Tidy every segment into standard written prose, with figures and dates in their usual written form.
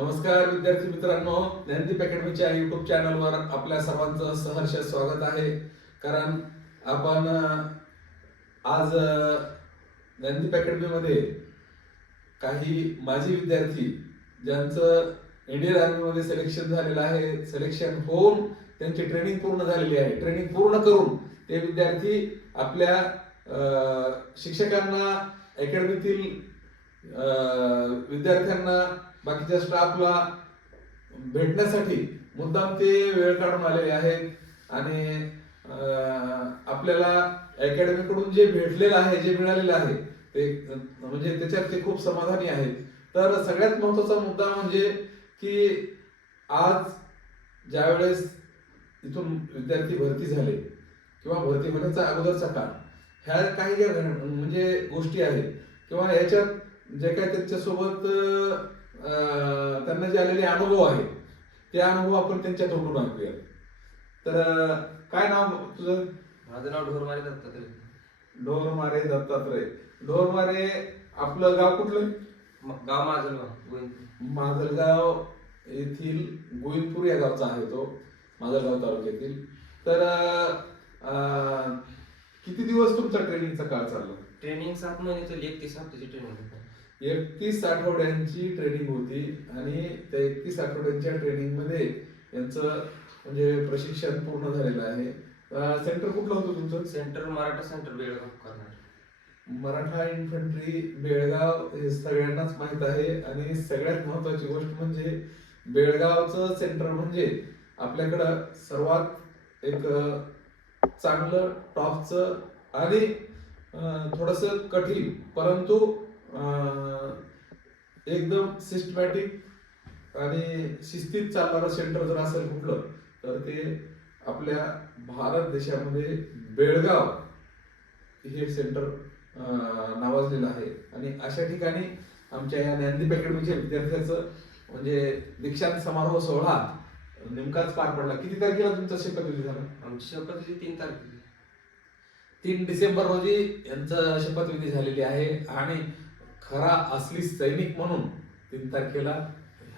नमस्कार विद्यार्थी मित्रांनो, ज्ञानदीप अकॅडमीच्या युट्यूब चॅनलवर आपल्या सर्वांचं सहर्ष स्वागत आहे. कारण आपण आज ज्ञानदीप अकॅडमीमध्ये काही माजी विद्यार्थी ज्यांचं इंडियन आर्मीमध्ये सिलेक्शन झालेलं आहे, सिलेक्शन होऊन त्यांची ट्रेनिंग पूर्ण झालेली आहे, ट्रेनिंग पूर्ण करून ते विद्यार्थी आपल्या शिक्षकांना, अकॅडमीतील विद्यार्थ्यांना, बाकीच्या स्टाफला भेटण्यासाठी मुद्दाम ते वेळ काढून आलेले आहेत. आणि आपल्याला अकॅडमीकडून जे भेटलेलं आहे, जे मिळालेलं आहे ते म्हणजे त्याच्यात ते खूप समाधानी आहेत. तर सगळ्यात महत्त्वाचा मुद्दा म्हणजे की आज ज्यावेळेस इथून विद्यार्थी भरती झाले किंवा भरती होण्याचा अगोदरचा काळ, ह्या काही ज्या म्हणजे गोष्टी आहेत किंवा याच्यात जे काही त्यांच्यासोबत त्यांना जे आलेले अनुभव आहेत ते अनुभव आपण त्यांच्या तोंडून ऐकूया. तर काय नाव तुझं? माझं नाव ढोरमारे दत्तात्रय. ढोरमारे दत्तात्रय. ढोरमारे आपलं गाव कुठलं? गाव माजलगाव. माजलगाव येथील गोविंदपूर या गावचा आहे तो, माजलगाव तालुक्यातील. तर किती दिवस तुमचा ट्रेनिंगचा काळ चालला? ट्रेनिंग 7 महिन्याचं 31 हप्त्याची ट्रेनिंग होती. 31 आठवड्यांची ट्रेनिंग होती आणि त्या 31 आठवड्यांच्या ट्रेनिंग मध्ये यांचं म्हणजे प्रशिक्षण पूर्ण झालेलं आहे. सेंटर कुठलं होतं तुमचं? Centre Maratha centre Belgaum, Karnataka. Maratha infantry Belgaum हे सगळ्यांनाच माहित आहे. आणि सगळ्यात महत्वाची गोष्ट म्हणजे बेळगावचं सेंटर म्हणजे आपल्याकडं सर्वात एक चांगलं टॉपचं आणि थोडस कठीण परंतु एकदम सिस्टमॅटिक आणि शिस्तीत चालणारं सेंटर जर असेल कुठलं तर ते आपल्या भारत देशामध्ये बेळगाव हे सेंटर नावाजलेलं आहे. आणि अशा ठिकाणी आमच्या या ज्ञानदीप अकॅडमीच्या विद्यार्थ्याचं म्हणजे दीक्षांत समारोह सोहळा नेमकाच पार पडला. किती तारखेला तुमचा शपथविधी झाला? आमची शपथविधी 3 तारखेला, 3 डिसेंबर रोजी यांचं शपथविधी झालेली आहे. आणि खरा असली सैनिक म्हणून 3 तारखेला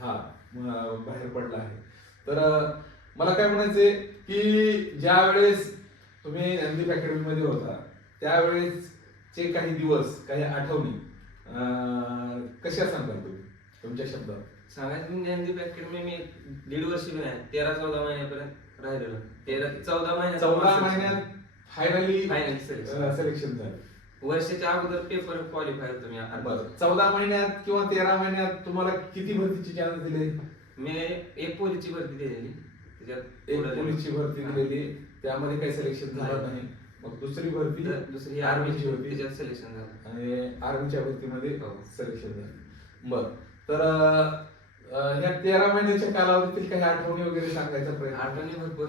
हा बाहेर पडला आहे. तर मला काय म्हणायचंय की ज्या वेळेस तुम्ही ज्ञानदीप अकॅडमी मध्ये होता त्यावेळेसचे काही दिवस, काही आठवणी कशा सांगाल तुम्ही तुमच्या शब्दात? सांगायचं म्हणजे ज्ञानदीप अकॅडमी मी 1.5 वर्ष बी नाही, 13-14 महिन्यापर्यंत राहिलेलो. 14 महिन्यात फायनली फायनल सिलेक्शन झालं. वर्षाच्या अगोदर पेपर क्वालिफाय होतो मी. 14 महिन्यात किंवा 13 महिन्यात तुम्हाला किती भरतीचे चान्स दिले? मी एक पोलीसची भरती दिलेली, त्याच्यात एक पोलीसची भरती दिलेली, त्यामध्ये काही सिलेक्शन झालं नाही. मग दुसरी भरती, दुसरी आर्मीची होती, त्याच्यात सिलेक्शन झालं आणि आर्मीच्या भरतीमध्ये सिलेक्शन झालं. बर, तर ह्या 13 महिन्याच्या कालावधीतील काही आठवणी वगैरे सांगायचा प्रयत्न? आठवणी भरपूर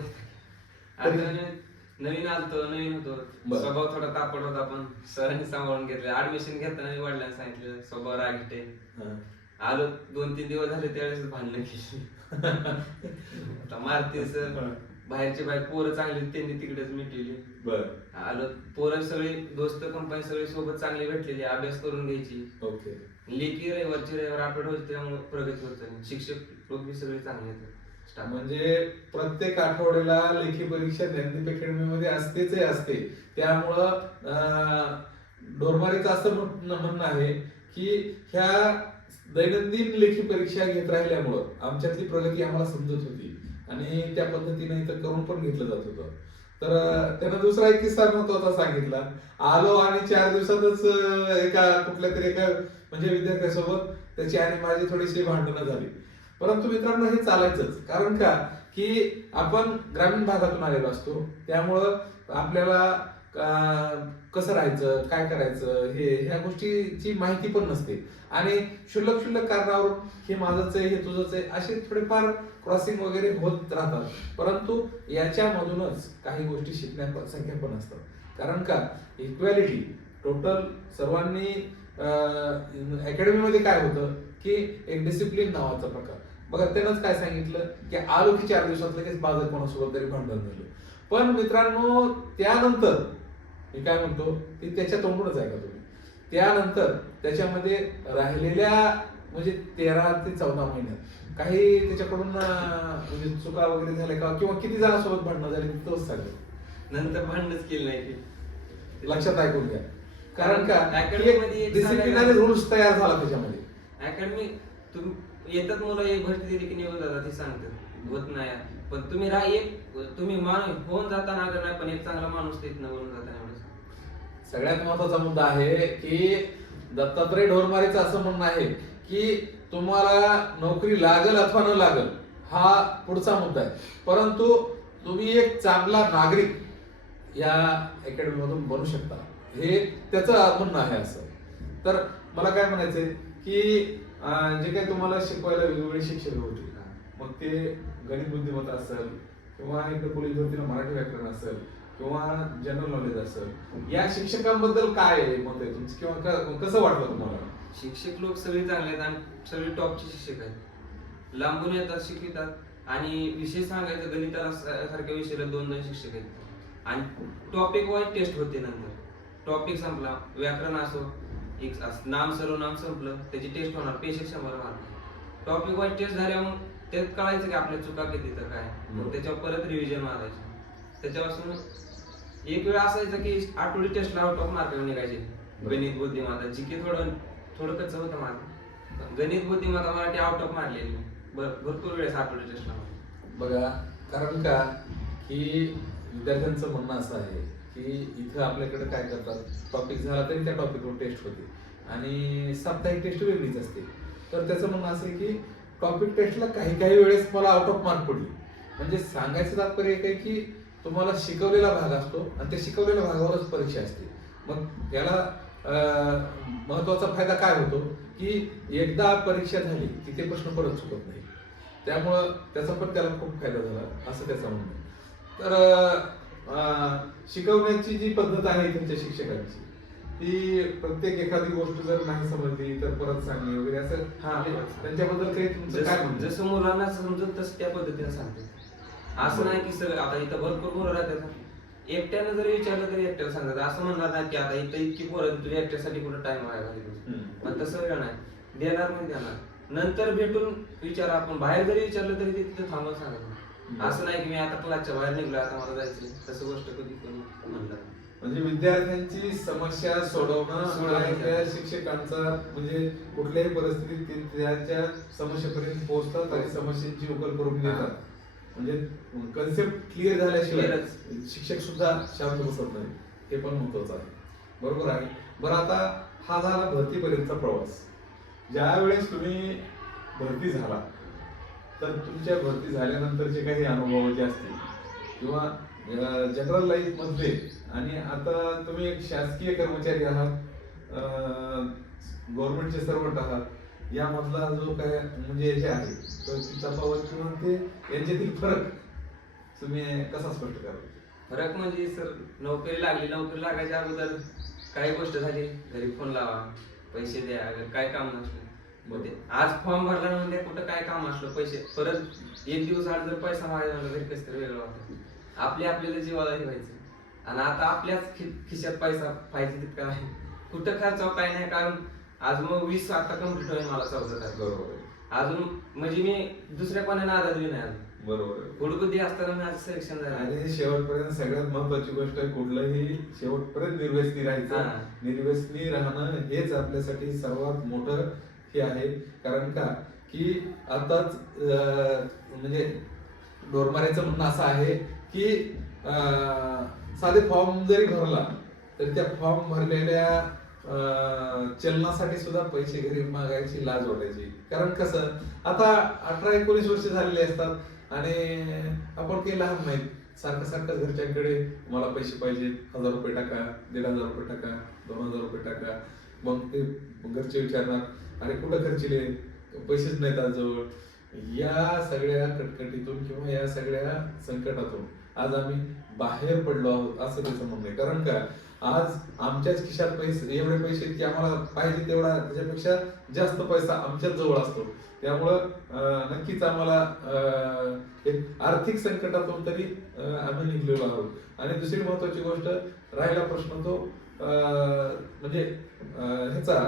आठवणी. नवीन आलतो, नवीन होतो, स्वभाव थोडा तापट होता, पण सरांनी सांभाळून घेतलं. ऍडमिशन घेताना मी वडिलांना सांगितलं स्वभाव रागीट आहे. आलो 2-3 दिवस झाले त्यावेळेस भांडणं केली. मारते सर, बाहेरचे बाहेर पोरं चांगली त्यांनी तिकडेच मिटवली. बरं, आलो पोरं सगळे दोस्त कंपनी सगळे सोबत चांगली भेटलेली, अभ्यास करून घ्यायची. ओके. लेखी रविवारची आठवड होती, त्यामुळे प्रगती होत. शिक्षक लोक बी सगळे चांगले होते. म्हणजे प्रत्येक आठवड्याला लेखी परीक्षा ज्ञानदीप अकॅडमी मध्ये असतेच असते. त्यामुळं ढोरमारेचं असं म्हणणं आहे की ह्या दैनंदिन लेखी परीक्षा घेत राहिल्यामुळं आमच्यातली प्रगती आम्हाला समजत होती आणि त्या पद्धतीने इथं करून पण घेतलं जात होतं. तर त्यानं दुसरा एक किस्सा महत्वाचा सांगितला. आलो आणि 4 दिवसातच एका कुठल्या तरी एका म्हणजे विद्यार्थ्यासोबत त्याची आणि माझी थोडीशी भांडणं झाली. परंतु मित्रांनो हे चालायचंच. कारण का की आपण ग्रामीण भागातून आलेलो असतो, त्यामुळं आपल्याला कसं राहायचं, काय करायचं ह्या गोष्टीची माहिती पण नसते. आणि क्षुल्लक कारणावरून हे माझंच आहे, हे तुझंच आहे, असे थोडेफार क्रॉसिंग वगैरे होत राहतात. परंतु याच्यामधूनच काही गोष्टी शिकण्यासारख्या पण असतात. कारण का इक्वॅलिटी टोटल सर्वांनी अकॅडमीमध्ये काय होतं की एक डिसिप्लिन नावाचा प्रकार. बघा त्यानंच काय सांगितलं की आलो की 4 दिवसात लगेच माझं कोणासोबत तरी भांडण झालं. पण मित्रांनो त्यानंतर मी काय म्हणतो ते त्याच्या तोंडूनच आहे का तुम्ही, त्यानंतर त्याच्यामध्ये राहिलेल्या म्हणजे 13 ते 14 महिन्यात काही त्याच्याकडून म्हणजे चुका वगैरे झाल्या का, किंवा किती जणांसोबत भांडणं झाली तोच सांगा. नंतर भांडणच केली नाही की. लक्षात ऐकून घ्या, कारण का Academy मध्ये एक डिसिप्लिनरी रूल्स तयार झाला त्याच्यामध्ये. अकॅडमी तुम्ही येतात मुलं, एक भरती दिली की निघून जातात, ते सांगतात होत नाही. पण तुम्ही तुम्ही होऊन जाताना अगर नाही, पण एक चांगला माणूस तिथनं बोलून जाताना एवढंच. सगळ्यात महत्वाचा मुद्दा आहे की दत्तात्रय ढोरमारेचं असं म्हणणं आहे की तुम्हाला नोकरी लागल अथवा न लागल हा पुढचा मुद्दा आहे, परंतु तुम्ही एक चांगला नागरिक या अकॅडमी मधून बनू शकता, हे त्याचं म्हणणं आहे. असं तर मला काय म्हणायचंय की जे काही तुम्हाला शिकवायला वेगवेगळे शिक्षक होते, मग ते गणित बुद्धिमत्ता असेल किंवा इकडे पोलीस भरतीला मराठी व्याकरण असेल किंवा जनरल नॉलेज असेल, या शिक्षकांबद्दल काय मत आहे तुमचं, किंवा कसं वाटलं तुम्हाला? शिक्षक लोक सगळे चांगले आहेत आणि सगळे टॉपचे शिक्षक आहेत. लांबून येतात, शिकवितात आणि विषय सांगायचं गणिताला सारख्या विषयाला 2-2 शिक्षक आहेत. आणि टॉपिक वाईज टेस्ट होते. नंतर टॉपिक संपला, व्याकरण असो, एक नाम सर्वनाम संपलं, त्याची टेस्ट होणार, पेशक 100 मार्क. टॉपिक वाईज टेस्ट झाल्या मग त्यात कळायचं की आपल्या चुका किती तर काय, मग त्याच्यावर परत रिव्हिजन मारायचं. त्याच्यापासून एक वेळ असायचं की आठवडी टेस्टला आउट ऑफ मार्क निघायचे. गणित बुद्धिमत्ता जीके थोडं कच्चं होतं माझं, गणित बुद्धिमत्ता मराठी आउट ऑफ मारलेली भरपूर वेळेस आठवडी टेस्टला. बघा, कारण का की विद्यार्थ्यांचं म्हणणं असं आहे की इथं आपल्याकडे काय करतात, टॉपिक झाला तरी त्या टॉपिकवर टेस्ट होते आणि साप्ताहिक टेस्ट वेगळीच असते. तर त्याचं म्हणणं असं आहे की टॉपिक टेस्टला काही काही वेळेस मला आउट ऑफ मार्क पडली. म्हणजे सांगायचं तात्पर्य एक आहे की तुम्हाला शिकवलेला भाग असतो आणि त्या शिकवलेल्या भागावरच परीक्षा असते. मग याला महत्वाचा फायदा काय होतो की एकदा परीक्षा झाली की ते प्रश्न परत चुकत नाही, त्यामुळं त्याचा पण त्याला खूप फायदा झाला असं त्याचं म्हणणं आहे. तर शिकवण्याची जी पद्धत आहे त्यांच्या शिक्षकांची, ती प्रत्येक एखादी गोष्ट जर नाही समजली तर परत सांगणे वगैरे असं, त्यांच्याबद्दल काही तुमचं काय म्हणणं? जसं मुलांना समजत तसं त्या पद्धतीने सांगते. असं नाही की सगळं आता इथं भरपूर मुलं राहतात, एकट्यानं जरी विचारलं तरी एकट्याला सांगतात. असं म्हणणार नाही की आता इथं इतकी पोरं तुझ्या एकट्यासाठी कुठं टाइम आहे घाली, पण तसं वेळ नाही, देणार म्हणजे देणार. नंतर भेटून विचारा, आपण बाहेर जरी विचारलं तरी ते तिथं थांबून सांगत. असं नाही की मी आता क्लासच्या बाहेर निघलो आता मला जायचं, तसं गोष्ट कधी कोणी म्हणलं. म्हणजे विद्यार्थ्यांची समस्या सोडवणं आणि त्या शिक्षकांचा म्हणजे कुठल्याही परिस्थितीत त्याच्या समस्येपर्यंत पोहोचतात आणि समस्येची उकल करून देतात. म्हणजे कन्सेप्ट क्लिअर झाल्याशिवाय शिक्षक सुद्धा शांत बसत नाही, हे पण महत्वाचं आहे. बरोबर आहे. बरं, आता हा झाला भरतीपर्यंतचा प्रवास. ज्या वेळेस तुम्ही भरती झाला तर तुमच्या भरती झाल्यानंतरचे काही अनुभव जे असतील किंवा जनरल लाईफ मधले, आणि आता तुम्ही एक शासकीय कर्मचारी आहात, गव्हर्नमेंटचे सर्वंट आहात, यामधला जो काय म्हणजे हे आहे तर तफावत किंवा ते यांच्यातील फरक तुम्ही कसा स्पष्ट कराल? फरक म्हणजे सर, नोकरी लागायच्या अगोदर काही गोष्ट झाली, घरी फोन लावा, पैसे द्या, अगर काय काम नसलं. आज फॉर्म भरला म्हणजे कुठं काय काम असलं, पैसे परत एक दिवस आड जर पैसा मागायला म्हणलं घरी कसं तरी वेगळं वाटतं. आपल्याला जीवाला व्हायचं. आणि आता आपल्याच खिशात पैसा पाहिजे तितका आहे, कुठं खर्चावं काय नाही. कारण आज मग 20 आता कम्प्लीट होईल, मला 14 तारखेला. बरोबर. अजून म्हणजे मी दुसऱ्या कोणाला नादात नाही अजून. बरोबर. गुडबुद्धी असताना माझं सिलेक्शन झालं. आणि शेवटपर्यंत सगळ्यात महत्वाची गोष्ट आहे, कुठलंही शेवटपर्यंत निर्व्यसनी राहायचं. निर्व्यसनी राहणं हेच आपल्यासाठी सर्वात मोठं हे आहे. कारण का की आताच म्हणजे ढोरमारेचं म्हणणं असं आहे की साधे फॉर्म जरी भरला तर त्या फॉर्म भरलेल्या चलनासाठी सुद्धा पैसे घरी मागायची लाज वाटायची. कारण कसं, आता 18-19 वर्ष झालेले असतात आणि आपण काही लहान नाहीत, सारखं घरच्यांकडे मला पैसे पाहिजे, 1000 रुपये टाका, 1500 रुपये टाका, 2000 रुपये टाका. मग ते घरचे विचारणार, अरे कुठं खर्चिले, पैसेच नाहीत आजजवळ. या सगळ्या कटकटीतून किंवा या सगळ्या संकटातून आज आम्ही बाहेर पडलो आहोत असं त्याचं म्हणणं आहे. कारण का आज आमच्याच खिशात पैसे, एवढे पैसे की आम्हाला पाहिजे तेवढा त्याच्यापेक्षा जास्त पैसा आमच्याच जवळ असतो. त्यामुळं नक्कीच आम्हाला एक आर्थिक संकटातून तरी आम्ही निघलेलो आहोत. आणि दुसरी महत्वाची गोष्ट राहिला प्रश्न तो म्हणजे ह्याचा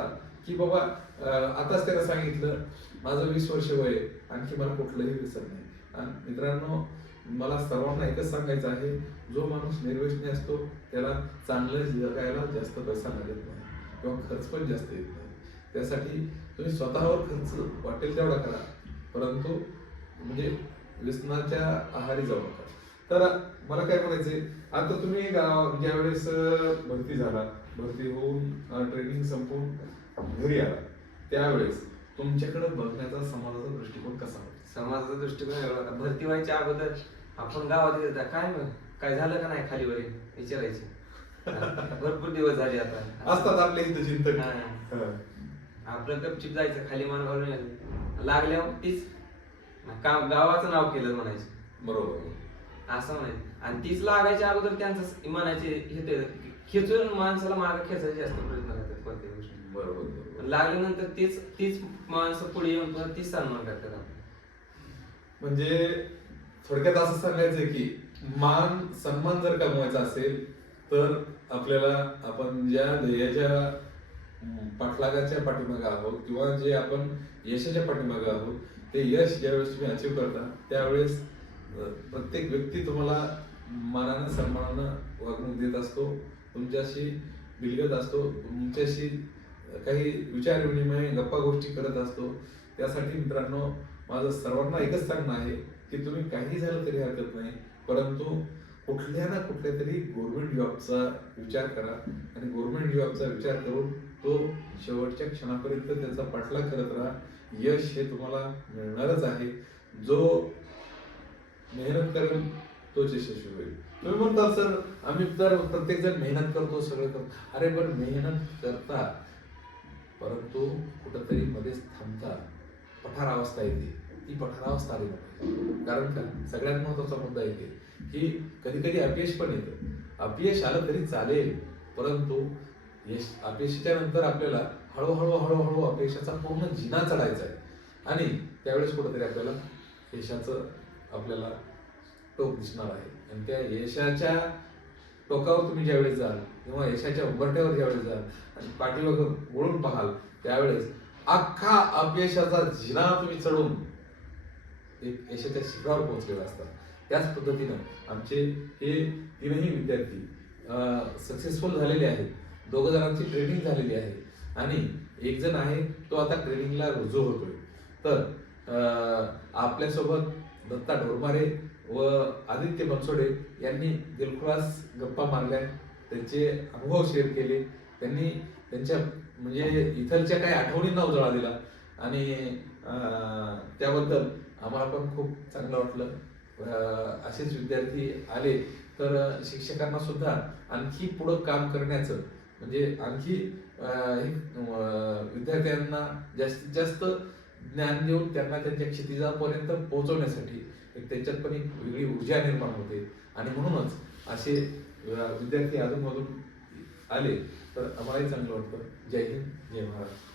की बाबा आताच त्याला सांगितलं माझं 20 वर्ष वय आहे, आणखी मला कुठलंही व्यसन नाही. आणि मित्रांनो, मला सर्वांना एकच सांगायचं आहे, जो माणूस निर्व्यसनी असतो त्याला चांगलं जगायला जास्त पैसा लागत नाही किंवा खर्च पण जास्त येत नाही. त्यासाठी तुम्ही स्वतःवर खर्च वाटेल तेवढा करा, परंतु म्हणजे व्यसनाच्या आहारी जाऊ नका. तर मला काय म्हणायचंय, आता तुम्ही ज्यावेळेस भरती झाला, भरती होऊन ट्रेनिंग संपवून घरी आला, त्यावेळेस तुमच्याकडे बघण्याचा समाजाचा दृष्टिकोन कसा होता? समाजाचा दृष्टिकोन वेगळा होता. भरती व्हायच्या अगोदर आपण गावात येत काय झालं का नाही खाली वरील विचारायचे. भरपूर दिवस झाले आता असतात आपल्या इथं चिंतक. आपलं गपचिप जायचं, खाली मान घालून यायचं, लागल्यावर तीच गावाचं नाव केलं म्हणायचं. बरोबर, असं म्हणायचं. आणि तीच लागायच्या अगोदर त्यांचं म्हणायचे हे खेचून माणसाला मागे खेचायचे जास्त प्रयत्न करतात कोणत्या गोष्टी. बरोबर. लागल्यानंतर तीच माणसं पुढे येऊन पुन्हा तीच सन्मान करतात आपला. म्हणजे थोडक्यात असं सांगायचंय की मान सन्मान जर कमवायचा असेल तर आपल्याला आपण ज्या ध्येयाच्या पाठलागाच्या पाठीमागे आहोत किंवा जे आपण यशाच्या पाठीमागे आहोत, ते यश ज्यावेळेस तुम्ही अचीव करता त्यावेळेस प्रत्येक व्यक्ती तुम्हाला मानानं सन्मानानं वागणूक देत असतो, तुमच्याशी बिलगत असतो, तुमच्याशी काही विचार विनिमय गप्पा गोष्टी करत असतो. त्यासाठी मित्रांनो, माझं सर्वांना एकच सांगणं आहे की तुम्ही काही झालं तरी हरकत नाही, परंतु कुठल्या ना कुठल्या तरी गव्हर्नमेंट जॉबचा विचार करा आणि गव्हर्नमेंट जॉबचा विचार करून तो शेवटच्या क्षणापर्यंत त्याचा पाठलाग करत राहा. यश हे तुम्हाला मिळणारच आहे. जो मेहनत करेल तोच यशस्वी होईल. तुम्ही म्हणता सर आम्ही तर प्रत्येक जण मेहनत करतो, सगळं करतो. अरे पण मेहनत करता परंतु कुठंतरी मध्येच थांबता, पठारावस्था येते. ती पठारावस्था आली नाही. कारण का सगळ्यात महत्वाचा मुद्दा येते की कधी कधी अपयश पण येतं. अपयश आलं तरी चालेल, परंतु अपयशाच्या नंतर आपल्याला हळूहळू हळूहळू अपयशाचा पूर्ण जिना चढायचा आहे आणि त्यावेळेस कुठेतरी आपल्याला यशाचं आपल्याला टोक दिसणार आहे. आणि त्या यशाच्या टोकावर तुम्ही ज्यावेळेस जाल किंवा यशाच्या उंबरठ्यावर ज्यावेळेस जाल आणि पाठीमागं वळून पाहाल, त्यावेळेस अख्खा अपयशाचा जिना तुम्ही चढून एक यशाच्या शिखरावर पोहोचलेला असतात. त्याच पद्धतीनं आमचे हे तीनही विद्यार्थी सक्सेसफुल झालेले आहेत. दोघं जणांची ट्रेनिंग झालेली आहे आणि एक जण आहे तो आता ट्रेनिंगला रुजू होतोय. तर आपल्यासोबत दत्ता ढोरमारे व आदित्य बनसोडे यांनी दिलखुलास गप्पा मारल्या, त्यांचे अनुभव शेअर केले, त्यांनी त्यांच्या म्हणजे इथलच्या काही आठवणींना उजाळा दिला आणि त्याबद्दल आम्हाला पण खूप चांगलं वाटलं. असेच विद्यार्थी आले तर शिक्षकांना सुद्धा आणखी पुढं काम करण्याचं म्हणजे आणखी विद्यार्थ्यांना जास्तीत जास्त ज्ञान देऊन त्यांना त्यांच्या क्षितिजापर्यंत पोहोचवण्यासाठी त्यांच्यात पण एक वेगळी ऊर्जा निर्माण होते. आणि म्हणूनच असे विद्यार्थी अधूनमधून आले तर आम्हालाही चांगलं वाटतं. जय हिंद, जय महाराष्ट्र.